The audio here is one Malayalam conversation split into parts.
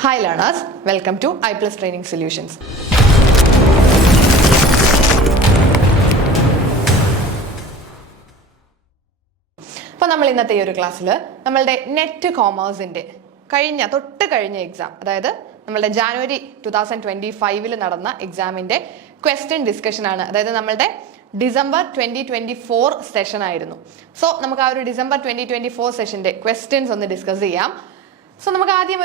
Hi learners, welcome to I+ Training Solutions. അപ്പോൾ നമ്മൾ ഇന്നത്തെ ഈ ഒരു ക്ലാസ്സിൽ നമ്മളുടെ നെറ്റ് കോമേഴ്സിന്റെ തൊട്ട് കഴിഞ്ഞ എക്സാം, അതായത് നമ്മളുടെ ജാനുവരി 2025 നടന്ന എക്സാമിന്റെ ക്വസ്റ്റ്യൻ ഡിസ്കഷൻ ആണ്. അതായത് നമ്മളുടെ ഡിസംബർ 2024 സെഷൻ ആയിരുന്നു. സോ നമുക്ക് ആ ഒരു ഡിസംബർ 2024 സെഷന്റെ ക്വസ്റ്റ്യൻസ് ഒന്ന് ഡിസ്കസ് ചെയ്യാം. സോ നമുക്ക് ആദ്യം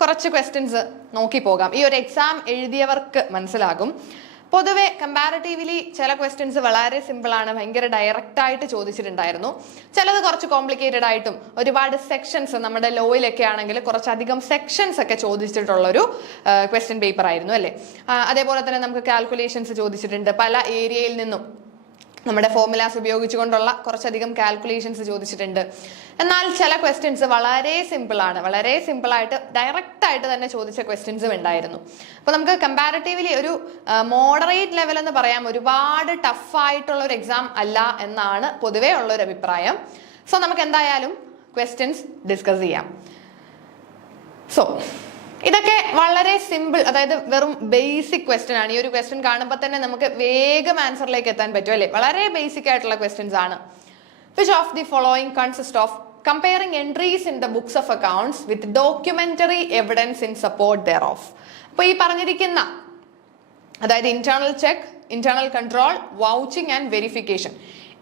കുറച്ച് ക്വസ്റ്റ്യൻസ് നോക്കി പോകാം. ഈ ഒരു എക്സാം എഴുതിയവർക്ക് മനസ്സിലാകും. പൊതുവെ കമ്പാരിറ്റീവ്ലി ചില ക്വസ്റ്റ്യൻസ് വളരെ സിമ്പിൾ ആണ്, ഭയങ്കര ഡയറക്റ്റ് ആയിട്ട് ചോദിച്ചിട്ടുണ്ടായിരുന്നു. ചിലത് കുറച്ച് കോംപ്ലിക്കേറ്റഡ് ആയിട്ടും ഒരുപാട് സെക്ഷൻസ്, നമ്മുടെ ലോയിലൊക്കെ ആണെങ്കിൽ കുറച്ചധികം സെക്ഷൻസ് ഒക്കെ ചോദിച്ചിട്ടുള്ളൊരു ക്വസ്റ്റ്യൻ പേപ്പർ ആയിരുന്നു അല്ലേ. അതേപോലെ തന്നെ നമുക്ക് കാൽക്കുലേഷൻസ് ചോദിച്ചിട്ടുണ്ട്. പല ഏരിയയിൽ നിന്നും നമ്മുടെ ഫോർമുലാസ് ഉപയോഗിച്ചുകൊണ്ടുള്ള കുറച്ചധികം കാൽക്കുലേഷൻസ് ചോദിച്ചിട്ടുണ്ട്. എന്നാൽ ചില ക്വസ്റ്റ്യൻസ് വളരെ സിമ്പിൾ ആണ്, വളരെ സിമ്പിൾ ആയിട്ട് ഡയറക്റ്റ് ആയിട്ട് തന്നെ ചോദിച്ച ക്വസ്റ്റ്യൻസും ഉണ്ടായിരുന്നു. അപ്പോൾ നമുക്ക് കമ്പാരിറ്റീവ്ലി ഒരു മോഡറേറ്റ് ലെവൽ എന്ന് പറയാം. ഒരുപാട് ടഫ് ആയിട്ടുള്ള ഒരു എക്സാം അല്ല എന്നാണ് പൊതുവേ ഉള്ളൊരു അഭിപ്രായം. സോ നമുക്ക് എന്തായാലും ക്വസ്റ്റ്യൻസ് ഡിസ്കസ് ചെയ്യാം. സോ ഇതൊക്കെ വളരെ സിമ്പിൾ, അതായത് വെറും ബേസിക് ക്വസ്റ്റ്യൻ ആണ്. ഈ ഒരു ക്വസ്റ്റ്യൻ കാണുമ്പോൾ തന്നെ നമുക്ക് വേഗം ആൻസറിലേക്ക് എത്താൻ പറ്റും അല്ലേ. വളരെ ബേസിക് ആയിട്ടുള്ള ക്വസ്റ്റ്യൻസ് ആണ്. Which of the following consists of comparing entries in the books of accounts with documentary evidence in support thereof? അപ്പോൾ ഈ പറഞ്ഞിരിക്കുന്ന, അതായത് internal check, internal control, vouching and verification,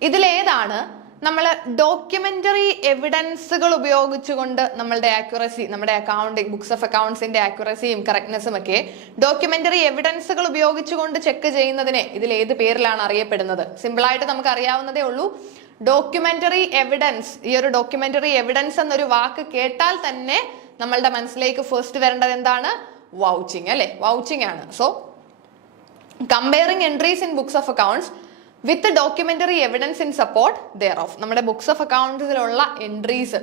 ഇതിലേതാണ് നമ്മൾ ഡോക്യുമെന്ററി എവിഡൻസുകൾ ഉപയോഗിച്ചുകൊണ്ട് നമ്മളുടെ ആക്യുറസി, നമ്മുടെ അക്കൗണ്ടിങ് ബുക്സ് ഓഫ് അക്കൗണ്ട്സിന്റെ ആക്യുറസിയും കറക്റ്റ്നെസ്സും ഒക്കെ ഡോക്യുമെന്ററി എവിഡൻസുകൾ ഉപയോഗിച്ചുകൊണ്ട് ചെക്ക് ചെയ്യുന്നതിനെ ഇതിൽ ഏത് പേരിലാണ് അറിയപ്പെടുന്നത്? സിമ്പിൾ ആയിട്ട് നമുക്ക് അറിയാവുന്നതേ ഉള്ളൂ, ഡോക്യുമെന്ററി എവിഡൻസ്. ഈ ഒരു ഡോക്യുമെന്ററി എവിഡൻസ് എന്നൊരു വാക്ക് കേട്ടാൽ തന്നെ നമ്മളുടെ മനസ്സിലേക്ക് ഫസ്റ്റ് വരേണ്ടത് എന്താണ്? വൗച്ചിങ് അല്ലെ, വൗച്ചിങ് ആണ്. So comparing entries in books of accounts with documentary evidence in support thereof. നമ്മുടെ ബുക്സ് ഓഫ് അക്കൗണ്ട്സിലുള്ള എൻട്രീസ്,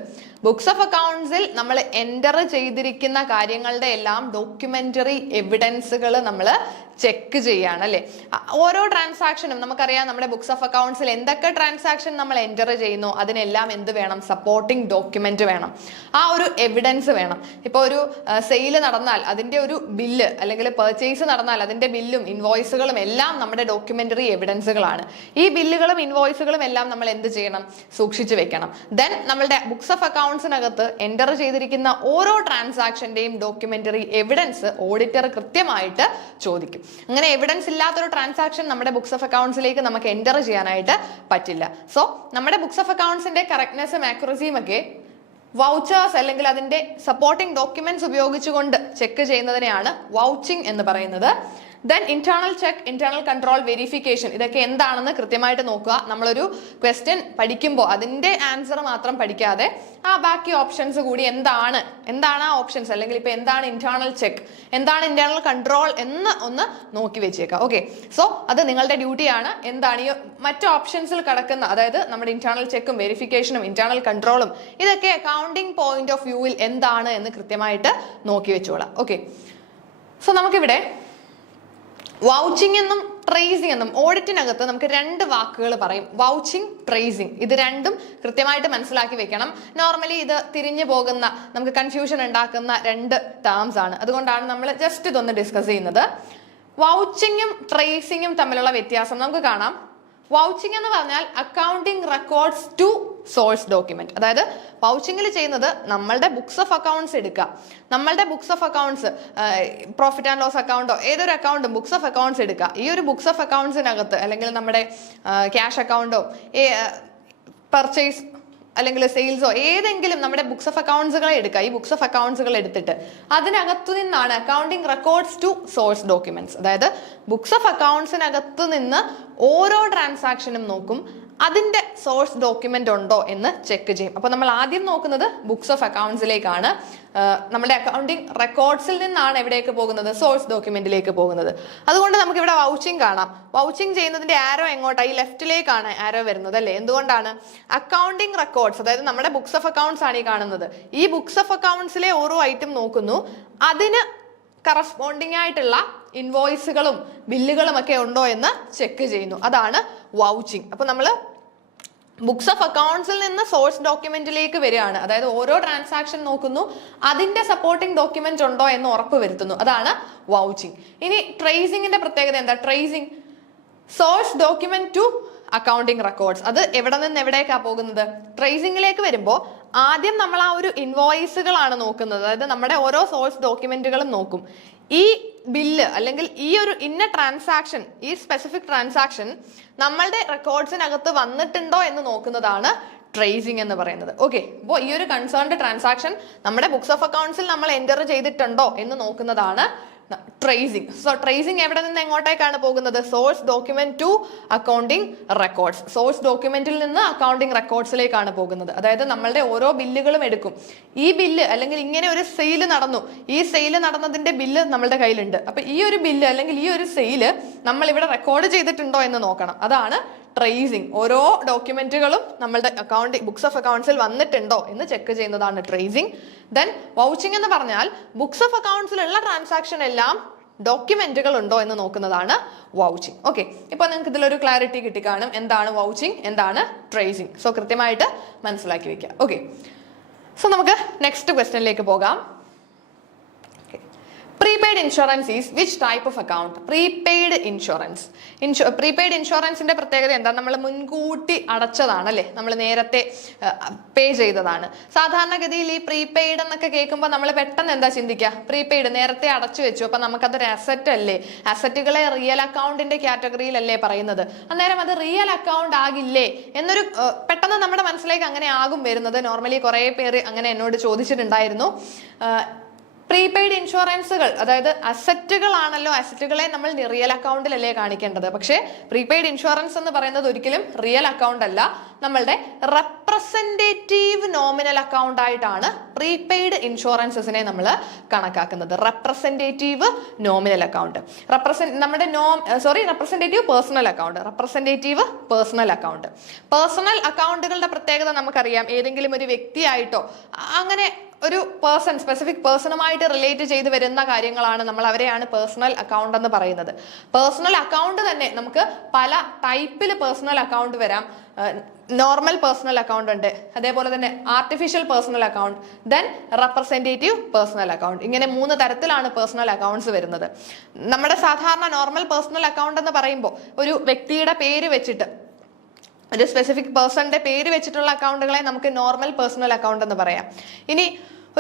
ബുക്സ് ഓഫ് അക്കൗണ്ട്സിൽ നമ്മൾ എൻ്റർ ചെയ്തിരിക്കുന്ന കാര്യങ്ങളുടെ എല്ലാം ഡോക്യുമെന്ററി എവിഡൻസുകൾ നമ്മൾ ചെക്ക് ചെയ്യാണ് അല്ലെ. ഓരോ ട്രാൻസാക്ഷനും നമുക്കറിയാം, നമ്മുടെ ബുക്സ് ഓഫ് അക്കൗണ്ട്സിൽ എന്തൊക്കെ ട്രാൻസാക്ഷൻ നമ്മൾ എൻ്റർ ചെയ്യുന്നു അതിനെല്ലാം എന്ത് വേണം? സപ്പോർട്ടിംഗ് ഡോക്യുമെന്റ് വേണം, ആ ഒരു എവിഡൻസ് വേണം. ഇപ്പോൾ ഒരു സെയിൽ നടന്നാൽ അതിന്റെ ഒരു ബില്ല്, അല്ലെങ്കിൽ പെർച്ചേസ് നടന്നാൽ അതിന്റെ ബില്ലും ഇൻവോയ്സുകളും എല്ലാം നമ്മുടെ ഡോക്യുമെന്ററി എവിഡൻസുകളാണ്. ഈ ബില്ലുകളും ഇൻവോയ്സുകളും എല്ലാം നമ്മൾ എന്ത് ചെയ്യണം? സൂക്ഷിച്ചു വെക്കണം. ദെൻ നമ്മളുടെ ബുക്സ് ഓഫ് അക്കൗണ്ട്സിനകത്ത് എൻ്റർ ചെയ്തിരിക്കുന്ന ഓരോ ട്രാൻസാക്ഷന്റെയും ഡോക്യുമെന്ററി എവിഡൻസ് ഓഡിറ്റർ കൃത്യമായിട്ട് ചോദിക്കും. അങ്ങനെ എവിഡൻസ് ഇല്ലാത്തൊരു ട്രാൻസാക്ഷൻ നമ്മുടെ ബുക്സ് ഓഫ് അക്കൗണ്ട്സിലേക്ക് നമുക്ക് എൻ്റർ ചെയ്യാനായിട്ട് പറ്റില്ല. സോ നമ്മുടെ ബുക്സ് ഓഫ് അക്കൗണ്ട്സിന്റെ കറക്റ്റ്നെസ്സും ആക്യുറസിയും ഒക്കെ വൗച്ചേഴ്സ് അല്ലെങ്കിൽ അതിന്റെ സപ്പോർട്ടിംഗ് ഡോക്യുമെന്റ്സ് ഉപയോഗിച്ചുകൊണ്ട് ചെക്ക് ചെയ്യുന്നതിനെയാണ് വൗച്ചിങ് എന്ന് പറയുന്നത്. Then internal check, internal control, verification, ഇതൊക്കെ എന്താണെന്ന് കൃത്യമായിട്ട് നോക്കുക. നമ്മളൊരു ക്വസ്റ്റ്യൻ പഠിക്കുമ്പോൾ അതിന്റെ ആൻസർ മാത്രം പഠിക്കാതെ ആ ബാക്കി ഓപ്ഷൻസ് കൂടി എന്താണ് ആ ഓപ്ഷൻസ്, അല്ലെങ്കിൽ ഇപ്പൊ എന്താണ് ഇന്റേണൽ ചെക്ക്, എന്താണ് ഇന്റേണൽ കൺട്രോൾ എന്ന് ഒന്ന് നോക്കി വെച്ചേക്കാം. ഓക്കെ, സോ അത് നിങ്ങളുടെ ഡ്യൂട്ടിയാണ്. എന്താണ് ഈ മറ്റു ഓപ്ഷൻസിൽ കിടക്കുന്ന, അതായത് നമ്മുടെ ഇന്റേണൽ ചെക്കും വെരിഫിക്കേഷനും ഇന്റേണൽ കൺട്രോളും, ഇതൊക്കെ അക്കൗണ്ടിങ് പോയിന്റ് ഓഫ് വ്യൂവിൽ എന്താണ് എന്ന് കൃത്യമായിട്ട് നോക്കി വെച്ചോളാം. ഓക്കെ, സോ നമുക്കിവിടെ വൗച്ചിങ് എന്നും ട്രേസിംഗ് എന്നും ഓഡിറ്റിനകത്ത് നമുക്ക് രണ്ട് വാക്കുകൾ പറയും, വൗച്ചിങ്, ട്രേസിംഗ്. ഇത് രണ്ടും കൃത്യമായിട്ട് മനസ്സിലാക്കി വെക്കണം. നോർമലി ഇത് തിരിഞ്ഞു പോകുന്ന, നമുക്ക് കൺഫ്യൂഷൻ ഉണ്ടാക്കുന്ന രണ്ട് ടേംസ് ആണ്. അതുകൊണ്ടാണ് നമ്മൾ ജസ്റ്റ് ഇതൊന്ന് ഡിസ്കസ് ചെയ്യുന്നത്. വൗച്ചിങ്ങും ട്രേസിംഗും തമ്മിലുള്ള വ്യത്യാസം നമുക്ക് കാണാം. വൗച്ചിങ് എന്ന് പറഞ്ഞാൽ accounting records to source document. അതായത് വൗച്ചിങ്ങിൽ ചെയ്യുന്നത് നമ്മളുടെ ബുക്സ് ഓഫ് അക്കൗണ്ട്സ് എടുക്കുക, നമ്മളുടെ books of accounts, profit and loss അക്കൗണ്ടോ ഏതൊരു അക്കൗണ്ടും ബുക്സ് ഓഫ് അക്കൗണ്ട്സ് എടുക്കുക. ഈ ഒരു ബുക്സ് ഓഫ് അക്കൗണ്ട്സിനകത്ത്, അല്ലെങ്കിൽ നമ്മുടെ ക്യാഷ് അക്കൗണ്ടോ പർച്ചേസ് അല്ലെങ്കിൽ സെയിൽസോ ഏതെങ്കിലും നമ്മുടെ ബുക്സ് ഓഫ് അക്കൗണ്ട്സുകളെ എടുക്കുക. ഈ ബുക്സ് ഓഫ് അക്കൗണ്ട്സുകൾ എടുത്തിട്ട് അതിനകത്തു നിന്നാണ് accounting records to source documents. അതായത് ബുക്സ് ഓഫ് അക്കൗണ്ട്സിനകത്ത് നിന്ന് ഓരോ ട്രാൻസാക്ഷനും നോക്കും, അതിന്റെ സോഴ്സ് ഡോക്യുമെന്റ് ഉണ്ടോ എന്ന് ചെക്ക് ചെയ്യും. അപ്പൊ നമ്മൾ ആദ്യം നോക്കുന്നത് ബുക്സ് ഓഫ് അക്കൗണ്ട്സിലേക്കാണ്. നമ്മുടെ അക്കൗണ്ടിങ് റെക്കോർഡ്സിൽ നിന്നാണ് എവിടേക്ക് പോകുന്നത്? സോഴ്സ് ഡോക്യുമെന്റിലേക്ക് പോകുന്നത്. അതുകൊണ്ട് നമുക്ക് ഇവിടെ വൗച്ചിങ് കാണാം. വൗച്ചിങ് ചെയ്യുന്നതിന്റെ ആരോ എങ്ങോട്ടാണ്? ഈ ലെഫ്റ്റിലേക്കാണ് ആരോ വരുന്നത് അല്ലേ. എന്തുകൊണ്ടാണ്? അക്കൗണ്ടിങ് റെക്കോർഡ്സ്, അതായത് നമ്മുടെ ബുക്സ് ഓഫ് അക്കൗണ്ട്സ് ആണ് ഈ കാണുന്നത്. ഈ ബുക്സ് ഓഫ് അക്കൗണ്ട്സിലെ ഓരോ ഐറ്റം നോക്കുന്നു, അതിന് കറസ്പോണ്ടിങ് ആയിട്ടുള്ള ഇൻവോയ്സുകളും ബില്ലുകളും ഒക്കെ ഉണ്ടോ എന്ന് ചെക്ക് ചെയ്യുന്നു. അതാണ് വൗച്ചിങ്. അപ്പൊ നമ്മൾ ബുക്സ് ഓഫ് അക്കൗണ്ട്സിൽ നിന്ന് സോഴ്സ് ഡോക്യുമെന്റിലേക്ക് വരികയാണ്. അതായത് ഓരോ ട്രാൻസാക്ഷൻ നോക്കുന്നു, അതിന്റെ സപ്പോർട്ടിംഗ് ഡോക്യുമെന്റ് ഉണ്ടോ എന്ന് ഉറപ്പ് വരുത്തുന്നു. അതാണ് വൗച്ചിങ്. ഇനി ട്രേസിംഗിന്റെ പ്രത്യേകത എന്താ? Tracing source document to accounting records. അത് എവിടെ നിന്ന് എവിടേക്കാ പോകുന്നത്? ട്രേസിംഗിലേക്ക് വരുമ്പോൾ ആദ്യം നമ്മൾ ആ ഒരു ഇൻവോയ്സുകളാണ് നോക്കുന്നത്. അതായത് നമ്മുടെ ഓരോ സോഴ്സ് ഡോക്യുമെന്റുകളും നോക്കും. ഈ ബില്ല് അല്ലെങ്കിൽ ഈ ഒരു ഇന്ന ട്രാൻസാക്ഷൻ, ഈ സ്പെസിഫിക് ട്രാൻസാക്ഷൻ നമ്മളുടെ റെക്കോർഡ്സിനകത്ത് വന്നിട്ടുണ്ടോ എന്ന് നോക്കുന്നതാണ് ട്രേസിംഗ് എന്ന് പറയുന്നത്. ഓക്കെ, അപ്പോൾ ഈ ഒരു കൺസേൺഡ് ട്രാൻസാക്ഷൻ നമ്മുടെ ബുക്സ് ഓഫ് അക്കൗണ്ട്സിൽ നമ്മൾ എൻ്റർ ചെയ്തിട്ടുണ്ടോ എന്ന് നോക്കുന്നതാണ് ട്രേസിംഗ്. സോ ട്രേസിംഗ് എവിടെ നിന്ന് എങ്ങോട്ടേക്കാണ് പോകുന്നത്? Source document to accounting records. സോഴ്സ് ഡോക്യുമെന്റിൽ നിന്ന് അക്കൗണ്ടിങ് റെക്കോർഡ്സിലേക്കാണ് പോകുന്നത്. അതായത് നമ്മളുടെ ഓരോ ബില്ലുകളും എടുക്കും. ഈ ബില്ല് അല്ലെങ്കിൽ ഇങ്ങനെ ഒരു സെയില് നടന്നു, ഈ സെയില് നടന്നതിന്റെ ബില്ല് നമ്മളുടെ കയ്യിലുണ്ട്. അപ്പൊ ഈ ഒരു ബില്ല് അല്ലെങ്കിൽ ഈ ഒരു സെയില് നമ്മൾ ഇവിടെ റെക്കോർഡ് ചെയ്തിട്ടുണ്ടോ എന്ന് നോക്കണം. അതാണ് ട്രേസിംഗ്. ഓരോ ഡോക്യുമെന്റുകളും നമ്മളുടെ ബുക്സ് ഓഫ് അക്കൗണ്ട്സിൽ വന്നിട്ടുണ്ടോ എന്ന് ചെക്ക് ചെയ്യുന്നതാണ് ട്രേസിംഗ്. ദെൻ വൗച്ചിങ് എന്ന് പറഞ്ഞാൽ ബുക്സ് ഓഫ് അക്കൗണ്ട്സിലുള്ള ട്രാൻസാക്ഷൻ എല്ലാം ഡോക്യുമെന്റുകൾ ഉണ്ടോ എന്ന് നോക്കുന്നതാണ് വൗച്ചിങ്. ഓക്കെ, ഇപ്പൊ നിങ്ങൾക്ക് ഇതിലൊരു ക്ലാരിറ്റി കിട്ടിക്കാണും എന്താണ് വൗച്ചിങ്, എന്താണ് ട്രേസിംഗ്. സോ കൃത്യമായിട്ട് മനസ്സിലാക്കി വെക്കുക. ഓക്കെ, സോ നമുക്ക് നെക്സ്റ്റ് ക്വസ്റ്റ്യനിലേക്ക് പോകാം. Prepaid insurance is which type of account? Prepaid insurance. Prepaid ഇൻഷുറൻസിന്റെ പ്രത്യേകത എന്താ? നമ്മൾ മുൻകൂട്ടി അടച്ചതാണ് അല്ലേ, നമ്മൾ നേരത്തെ പേ ചെയ്തതാണ്. സാധാരണഗതിയിൽ ഈ പ്രീപെയ്ഡ് എന്നൊക്കെ കേൾക്കുമ്പോൾ നമ്മൾ പെട്ടെന്ന് എന്താ ചിന്തിക്കുക? പ്രീപെയ്ഡ് നേരത്തെ അടച്ചു വെച്ചു, അപ്പൊ നമുക്കതൊരു അസറ്റ് അല്ലേ? അസറ്റുകളെ റിയൽ അക്കൗണ്ടിന്റെ കാറ്റഗറിയിലല്ലേ പറയുന്നത്? അന്നേരം അത് റിയൽ അക്കൗണ്ട് ആകില്ലേ എന്നൊരു പെട്ടെന്ന് നമ്മുടെ മനസ്സിലേക്ക് അങ്ങനെ ആകും വരുന്നത്. നോർമലി കുറെ പേര് അങ്ങനെ എന്നോട് ചോദിച്ചിട്ടുണ്ടായിരുന്നു. പ്രീപെയ്ഡ് ഇൻഷുറൻസുകൾ അതായത് അസറ്റുകളാണല്ലോ, അസറ്റുകളെ നമ്മൾ റിയൽ അക്കൗണ്ടിലല്ലേ കാണിക്കേണ്ടത്. പക്ഷേ പ്രീപെയ്ഡ് ഇൻഷുറൻസ് എന്ന് പറയുന്നത് ഒരിക്കലും റിയൽ അക്കൗണ്ട് അല്ല, നമ്മളുടെ റെപ്രസെന്റേറ്റീവ് നോമിനൽ അക്കൗണ്ട് ആയിട്ടാണ് പ്രീപെയ്ഡ് ഇൻഷുറൻസസിനെ നമ്മൾ കണക്കാക്കുന്നത്. Representative nominal account, representative personal account, representative personal account. Personal അക്കൗണ്ടുകളുടെ പ്രത്യേകത നമുക്കറിയാം. ഏതെങ്കിലും ഒരു വ്യക്തിയായിട്ടോ അങ്ങനെ ഒരു പേഴ്സൺ, സ്പെസിഫിക് പേഴ്സണുമായിട്ട് റിലേറ്റ് ചെയ്ത് വരുന്ന കാര്യങ്ങളാണ് നമ്മൾ അവരെയാണ് പേഴ്സണൽ അക്കൗണ്ട് എന്ന് പറയുന്നത്. പേഴ്സണൽ അക്കൗണ്ട് തന്നെ നമുക്ക് പല ടൈപ്പിൽ പേഴ്സണൽ അക്കൗണ്ട് വരാം. നോർമൽ പേഴ്സണൽ അക്കൗണ്ട് ഉണ്ട്, അതേപോലെ തന്നെ artificial personal account, then representative personal account. ഇങ്ങനെ 3 തരത്തിലാണ് പേഴ്സണൽ അക്കൗണ്ട്സ് വരുന്നത്. നമ്മുടെ സാധാരണ നോർമൽ പേഴ്സണൽ അക്കൗണ്ട് എന്ന് പറയുമ്പോൾ ഒരു വ്യക്തിയുടെ പേര് വെച്ചിട്ട്, ഒരു സ്പെസിഫിക് പേഴ്സണിന്റെ പേര് വെച്ചിട്ടുള്ള അക്കൗണ്ടുകളെ നമുക്ക് നോർമൽ പേഴ്സണൽ അക്കൗണ്ട് എന്ന് പറയാം. ഇനി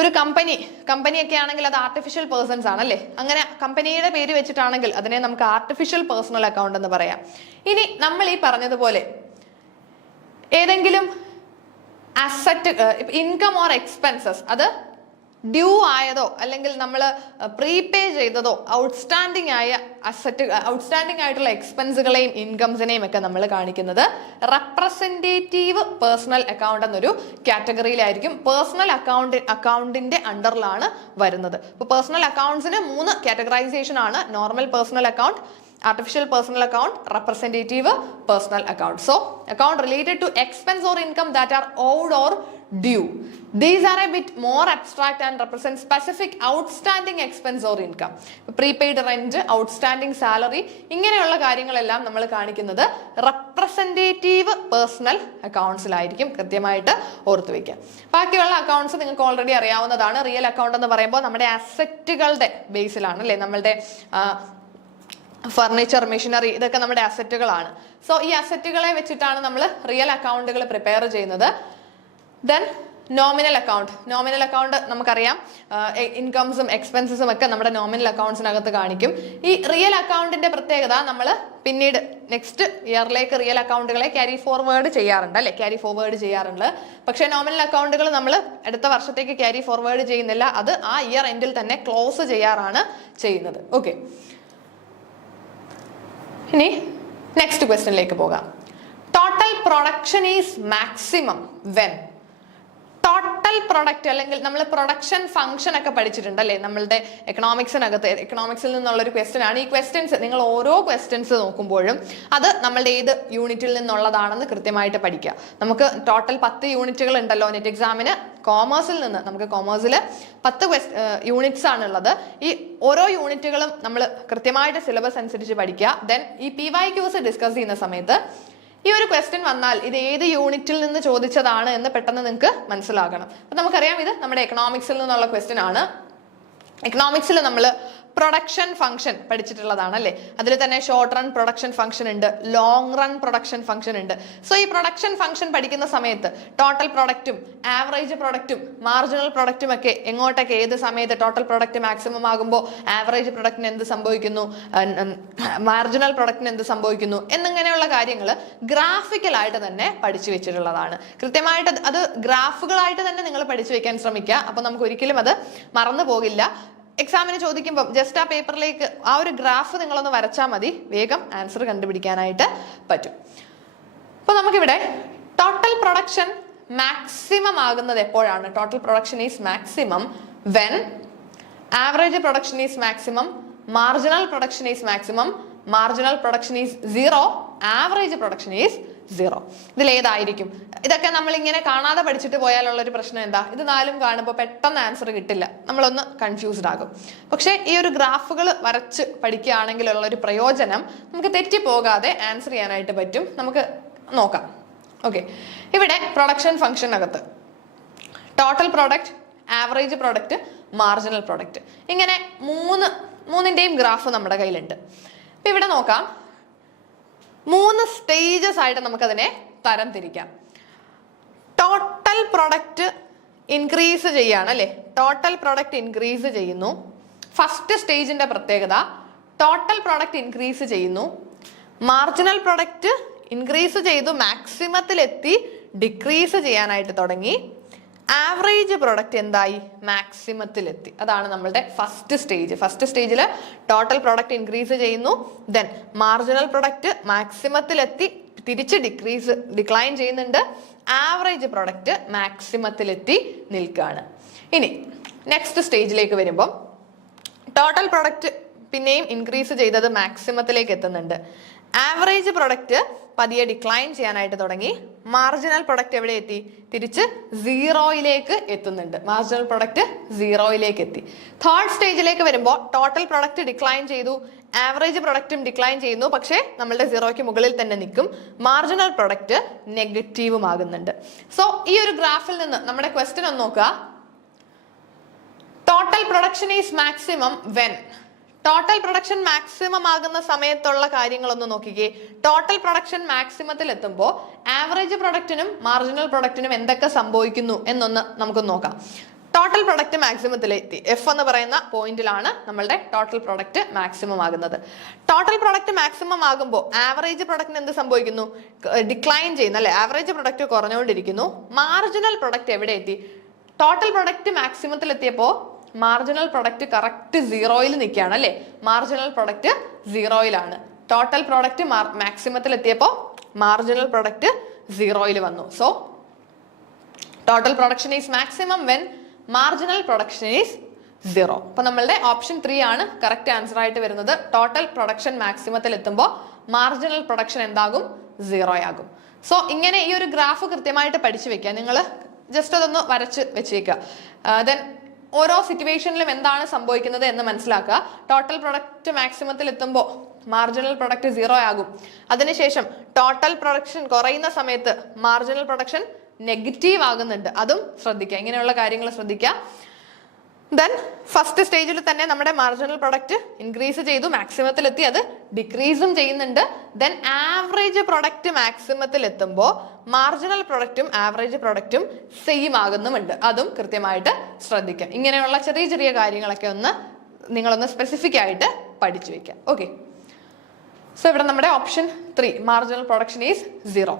ഒരു കമ്പനിയൊക്കെ ആണെങ്കിൽ അത് ആർട്ടിഫിഷ്യൽ പേഴ്സൺസ് ആണ് അല്ലേ? അങ്ങനെ കമ്പനിയുടെ പേര് വെച്ചിട്ടാണെങ്കിൽ അതിനെ നമുക്ക് ആർട്ടിഫിഷ്യൽ പേഴ്സണൽ അക്കൗണ്ട് എന്ന് പറയാം. ഇനി നമ്മൾ ഈ പറഞ്ഞതുപോലെ ഏതെങ്കിലും അസറ്റ്, ഇൻകം ഓർ എക്സ്പെൻസസ് അത് ഡ്യൂ ആയതോ അല്ലെങ്കിൽ നമ്മൾ പ്രീപേ ചെയ്തതോ ഔട്ട്സ്റ്റാൻഡിങ് ആയ ഔട്ട്സ്റ്റാൻഡിങ് ആയിട്ടുള്ള എക്സ്പെൻസുകളെയും ഇൻകംസിനെയും ഒക്കെ നമ്മൾ കാണിക്കുന്നത് റെപ്രസെന്റേറ്റീവ് പേഴ്സണൽ അക്കൗണ്ട് എന്നൊരു കാറ്റഗറിയിലായിരിക്കും. പേഴ്സണൽ അക്കൗണ്ടിന്റെ അണ്ടറിലാണ് വരുന്നത്. ഇപ്പോൾ പേഴ്സണൽ അക്കൗണ്ട്സിന് 3 കാറ്റഗറൈസേഷൻ ആണ്: normal personal account, artificial personal account, representative personal account. So account related to expense or income that are owed or due. These are a bit more abstract and represent specific outstanding expense or income. Prepaid rent, outstanding salary, ഇങ്ങനെയുള്ള കാര്യങ്ങളെല്ലാം നമ്മൾ കാണിക്കുന്നത് റെപ്രസെന്റേറ്റീവ് പേഴ്സണൽ അക്കൗണ്ട്സിലായിരിക്കും. കൃത്യമായിട്ട് ഓർത്തു വെക്കുക. ബാക്കിയുള്ള അക്കൗണ്ട്സ് നിങ്ങൾക്ക് ഓൾറെഡി അറിയാവുന്നതാണ്. റിയൽ അക്കൗണ്ട് എന്ന് പറയുമ്പോൾ നമ്മുടെ അസറ്റുകളുടെ ബേസിലാണ് അല്ലേ? നമ്മളുടെ ഫർണിച്ചർ, മെഷീനറി, ഇതൊക്കെ നമ്മുടെ അസറ്റുകളാണ്. സോ ഈ അസറ്റുകളെ വെച്ചിട്ടാണ് നമ്മൾ റിയൽ അക്കൗണ്ടുകൾ പ്രിപ്പയർ ചെയ്യുന്നത്. ദെൻ നോമിനൽ അക്കൗണ്ട് നമുക്കറിയാം, ഇൻകംസും എക്സ്പെൻസസും ഒക്കെ നമ്മുടെ നോമിനൽ അക്കൗണ്ട്സിനകത്ത് കാണിക്കും. ഈ റിയൽ അക്കൗണ്ടിന്റെ പ്രത്യേകത നമ്മൾ പിന്നീട് നെക്സ്റ്റ് ഇയറിലേക്ക് റിയൽ അക്കൗണ്ടുകളെ ക്യാരി ഫോർവേഡ് ചെയ്യാറുണ്ട്. പക്ഷേ നോമിനൽ അക്കൗണ്ടുകൾ നമ്മൾ അടുത്ത വർഷത്തേക്ക് ക്യാരി ഫോർവേഡ് ചെയ്യുന്നില്ല. അത് ആ ഇയർ എൻഡിൽ തന്നെ ക്ലോസ് ചെയ്യാറാണ് ചെയ്യുന്നത്. ഓക്കെ, ഇനി നെക്സ്റ്റ് ക്വസ്റ്റ്യനിലേക്ക് പോകാം. Total production is maximum when? Total product അല്ലെങ്കിൽ നമ്മൾ പ്രൊഡക്ഷൻ ഫംഗ്ഷൻ ഒക്കെ പഠിച്ചിട്ടുണ്ട് അല്ലേ? നമ്മളുടെ എക്കണോമിക്സിൽ നിന്നുള്ള ഒരു ക്വസ്റ്റ്യൻ ആണ്. ഈ ക്വസ്റ്റ്യൻസ് നിങ്ങൾ ഓരോ ക്വസ്റ്റ്യൻസ് നോക്കുമ്പോഴും അത് നമ്മളുടെ ഏത് യൂണിറ്റിൽ നിന്നുള്ളതാണെന്ന് കൃത്യമായിട്ട് പഠിക്കുക. നമുക്ക് ടോട്ടൽ 10 യൂണിറ്റുകൾ ഉണ്ടല്ലോ നെറ്റ് എക്സാമിന്. കോമേഴ്സിൽ നിന്ന് നമുക്ക് കോമേഴ്സിൽ 10 യൂണിറ്റ്സ് ആണുള്ളത്. ഈ ഓരോ യൂണിറ്റുകളും നമ്മൾ കൃത്യമായിട്ട് സിലബസ് അനുസരിച്ച് പഠിക്കുക. ദെൻ ഈ PYQs ഡിസ്കസ് ചെയ്യുന്ന സമയത്ത് ഈ ഒരു ക്വസ്റ്റ്യൻ വന്നാൽ ഇത് ഏത് യൂണിറ്റിൽ നിന്ന് ചോദിച്ചതാണ് എന്ന് പെട്ടെന്ന് നിങ്ങൾക്ക് മനസ്സിലാകണം. അപ്പൊ നമുക്കറിയാം ഇത് നമ്മുടെ എക്കണോമിക്സിൽ നിന്നുള്ള ക്വസ്റ്റ്യൻ ആണ്. എക്കണോമിക്സിൽ നമ്മൾ പ്രൊഡക്ഷൻ ഫംഗ്ഷൻ പഠിച്ചിട്ടുള്ളതാണ് അല്ലേ. അതിൽ തന്നെ ഷോർട്ട് റൺ പ്രൊഡക്ഷൻ ഫംഗ്ഷൻ ഉണ്ട്, ലോങ് റൺ പ്രൊഡക്ഷൻ ഫംഗ്ഷൻ ഉണ്ട്. സോ ഈ പ്രൊഡക്ഷൻ ഫംഗ്ഷൻ പഠിക്കുന്ന സമയത്ത് ടോട്ടൽ പ്രൊഡക്റ്റും ആവറേജ് പ്രൊഡക്റ്റും മാർജിനൽ പ്രൊഡക്റ്റും ഒക്കെ എങ്ങോട്ടൊക്കെ ഏത് സമയത്ത് ടോട്ടൽ പ്രൊഡക്റ്റ് മാക്സിമം ആകുമ്പോൾ ആവറേജ് പ്രൊഡക്റ്റിന് എന്ത് സംഭവിക്കുന്നു, മാർജിനൽ പ്രൊഡക്റ്റിന് എന്ത് സംഭവിക്കുന്നു എന്നിങ്ങനെയുള്ള കാര്യങ്ങൾ ഗ്രാഫിക്കലായിട്ട് തന്നെ പഠിച്ചു വെച്ചിട്ടുള്ളതാണ്. കൃത്യമായിട്ട് അത് ഗ്രാഫുകളായിട്ട് തന്നെ നിങ്ങൾ പഠിച്ചു വെക്കാൻ ശ്രമിക്കുക. അപ്പൊ നമുക്ക് ഒരിക്കലും അത് മറന്നു പോകില്ല. എക്സാമിന് ചോദിക്കുമ്പോൾ ജസ്റ്റ് ആ പേപ്പറിലേക്ക് ആ ഒരു ഗ്രാഫ് നിങ്ങളൊന്ന് വരച്ചാൽ മതി, വേഗം ആൻസർ കണ്ടുപിടിക്കാനായിട്ട് പറ്റും. അപ്പൊ നമുക്കിവിടെ ടോട്ടൽ പ്രൊഡക്ഷൻ മാക്സിമം ആകുന്നത് എപ്പോഴാണ്? Total production is maximum when average production is maximum, marginal production is maximum, marginal production is zero, average production is zero. ഇതിൽ ഏതായിരിക്കും? ഇതൊക്കെ നമ്മൾ ഇങ്ങനെ കാണാതെ പഠിച്ചിട്ട് പോയാലുള്ള ഒരു പ്രശ്നം എന്താ? ഇത് നാലും കാണുമ്പോൾ പെട്ടെന്ന് ആൻസർ കിട്ടില്ല, നമ്മളൊന്ന് കൺഫ്യൂസ്ഡ് ആകും. പക്ഷേ ഈ ഒരു ഗ്രാഫുകൾ വരച്ച് പഠിക്കുകയാണെങ്കിലുള്ള ഒരു പ്രയോജനം നമുക്ക് തെറ്റിപ്പോകാതെ ആൻസർ ചെയ്യാനായിട്ട് പറ്റും. നമുക്ക് നോക്കാം. ഓക്കെ, ഇവിടെ പ്രൊഡക്ഷൻ ഫംഗ്ഷനകത്ത് total product, average product, marginal product, ഇങ്ങനെ മൂന്നിന്റെയും ഗ്രാഫ് നമ്മുടെ കയ്യിലുണ്ട്. അപ്പൊ ഇവിടെ നോക്കാം, 3 സ്റ്റേജസ് ആയിട്ട് നമുക്കതിനെ തരം തിരിക്കാം. ടോട്ടൽ പ്രൊഡക്റ്റ് ഇൻക്രീസ് ചെയ്യാണ് അല്ലെ, ടോട്ടൽ പ്രൊഡക്റ്റ് ഇൻക്രീസ് ചെയ്യുന്നു. ഫസ്റ്റ് സ്റ്റേജിന്റെ പ്രത്യേകത ടോട്ടൽ പ്രൊഡക്റ്റ് ഇൻക്രീസ് ചെയ്യുന്നു, മാർജിനൽ പ്രൊഡക്റ്റ് ഇൻക്രീസ് ചെയ്തു മാക്സിമത്തിലെത്തി ഡിക്രീസ് ചെയ്യാനായിട്ട് തുടങ്ങി, ആവറേജ് പ്രൊഡക്റ്റ് എന്തായി? മാക്സിമത്തിലെത്തി. അതാണ് നമ്മളുടെ ഫസ്റ്റ് സ്റ്റേജ്. ഫസ്റ്റ് സ്റ്റേജിൽ ടോട്ടൽ പ്രൊഡക്റ്റ് ഇൻക്രീസ് ചെയ്യുന്നു, ദെൻ മാർജിനൽ പ്രൊഡക്റ്റ് മാക്സിമത്തിലെത്തി തിരിച്ച് ഡിക്ലൈൻ ചെയ്യുന്നുണ്ട്, ആവറേജ് പ്രൊഡക്റ്റ് മാക്സിമത്തിലെത്തി നിൽക്കുകയാണ്. ഇനി നെക്സ്റ്റ് സ്റ്റേജിലേക്ക് വരുമ്പോൾ ടോട്ടൽ പ്രൊഡക്റ്റ് പിന്നെയും ഇൻക്രീസ് ചെയ്തത് മാക്സിമത്തിലേക്ക് എത്തുന്നുണ്ട്, ആവറേജ് പ്രൊഡക്റ്റ് പതിയെ ഡിക്ലൈൻ ചെയ്യാനായിട്ട് തുടങ്ങി, മാർജിനൽ പ്രൊഡക്റ്റ് എവിടെ എത്തി? തിരിച്ച് സീറോയിലേക്ക് എത്തുന്നുണ്ട്, മാർജിനൽ പ്രൊഡക്റ്റ് സീറോയിലേക്ക് എത്തി. തേർഡ് സ്റ്റേജിലേക്ക് വരുമ്പോൾ ടോട്ടൽ പ്രൊഡക്റ്റ് ഡിക്ലൈൻ ചെയ്തു, ആവറേജ് പ്രൊഡക്റ്റും ഡിക്ലൈൻ ചെയ്യുന്നു, പക്ഷേ നമ്മളുടെ സീറോയ്ക്ക് മുകളിൽ തന്നെ നിൽക്കും, മാർജിനൽ പ്രൊഡക്റ്റ് നെഗറ്റീവും ആകുന്നുണ്ട്. സോ ഈ ഒരു ഗ്രാഫിൽ നിന്ന് നമ്മുടെ ക്വസ്റ്റ്യൻ ഒന്ന് നോക്കുക. Total production is maximum when, total production maximum ആകുന്ന സമയത്തുള്ള കാര്യങ്ങളൊന്ന് നോക്കിക്കേ. ടോട്ടൽ പ്രൊഡക്ഷൻ മാക്സിമത്തിൽ എത്തുമ്പോൾ ആവറേജ് പ്രൊഡക്റ്റിനും മാർജിനൽ പ്രൊഡക്റ്റിനും എന്തൊക്കെ സംഭവിക്കുന്നു എന്നൊന്ന് നമുക്കൊന്ന് നോക്കാം. ടോട്ടൽ പ്രൊഡക്റ്റ് മാക്സിമത്തിലെത്തി, എഫ് എന്ന് പറയുന്ന പോയിന്റിലാണ് നമ്മളുടെ ടോട്ടൽ പ്രൊഡക്റ്റ് മാക്സിമം ആകുന്നത്. ടോട്ടൽ പ്രൊഡക്റ്റ് മാക്സിമം ആകുമ്പോൾ ആവറേജ് പ്രൊഡക്റ്റിന് എന്ത് സംഭവിക്കുന്നു? ഡിക്ലൈൻ ചെയ്യുന്നു അല്ലെ, ആവറേജ് പ്രൊഡക്റ്റ് കുറഞ്ഞുകൊണ്ടിരിക്കുന്നു. മാർജിനൽ പ്രൊഡക്റ്റ് എവിടെ എത്തി? ടോട്ടൽ പ്രൊഡക്റ്റ് മാക്സിമത്തിൽ എത്തിയപ്പോൾ മാർജിനൽ പ്രൊഡക്റ്റ് കറക്റ്റ് സീറോയിൽ നിൽക്കുകയാണ് അല്ലെ, മാർജിനൽ പ്രൊഡക്റ്റ് സീറോയിലാണ്. ടോട്ടൽ പ്രൊഡക്റ്റ് മാക്സിമത്തിൽ എത്തിയപ്പോൾ മാർജിനൽ പ്രൊഡക്റ്റ് സീറോയിൽ വന്നു. So total production is maximum when marginal production is zero. അപ്പൊ നമ്മളുടെ ഓപ്ഷൻ 3 ആണ് കറക്റ്റ് ആൻസർ ആയിട്ട് വരുന്നത്. ടോട്ടൽ പ്രൊഡക്ഷൻ മാക്സിമത്തിൽ എത്തുമ്പോൾ മാർജിനൽ പ്രൊഡക്ഷൻ എന്താകും? സീറോ ആകും. സോ ഇങ്ങനെ ഈ ഒരു ഗ്രാഫ് കൃത്യമായിട്ട് പഠിച്ചു വെക്കുക. നിങ്ങൾ ജസ്റ്റ് അതൊന്ന് വരച്ച് വെച്ചേക്കുക. ദെൻ ഓരോ സിറ്റുവേഷനിലും എന്താണ് സംഭവിക്കുന്നത് എന്ന് മനസ്സിലാക്കുക. ടോട്ടൽ പ്രൊഡക്റ്റ് മാക്സിമത്തിൽ എത്തുമ്പോൾ മാർജിനൽ പ്രൊഡക്റ്റ് സീറോ ആകും. അതിനുശേഷം ടോട്ടൽ പ്രൊഡക്ഷൻ കുറയുന്ന സമയത്ത് മാർജിനൽ പ്രൊഡക്ഷൻ നെഗറ്റീവ് ആകുന്നുണ്ട്, അതും ശ്രദ്ധിക്കുക. ഇങ്ങനെയുള്ള കാര്യങ്ങൾ ശ്രദ്ധിക്കുക. ദെൻ ഫസ്റ്റ് സ്റ്റേജിൽ തന്നെ നമ്മുടെ മാർജിനൽ പ്രൊഡക്റ്റ് ഇൻക്രീസ് ചെയ്തു, മാക്സിമത്തിൽ എത്തി, അത് ഡിക്രീസും ചെയ്യുന്നുണ്ട്. ദെൻ ആവറേജ് പ്രൊഡക്റ്റ് മാക്സിമത്തിൽ എത്തുമ്പോൾ മാർജിനൽ പ്രൊഡക്റ്റും ആവറേജ് പ്രൊഡക്റ്റും സെയിം ആകുന്നുമുണ്ട്, അതും കൃത്യമായിട്ട് ശ്രദ്ധിക്കുക. ഇങ്ങനെയുള്ള ചെറിയ ചെറിയ കാര്യങ്ങളൊക്കെ നിങ്ങളൊന്ന് സ്പെസിഫിക് ആയിട്ട് പഠിച്ചു വെക്കുക. ഓക്കെ, സോ ഇവിടെ നമ്മുടെ option 3 marginal production is zero.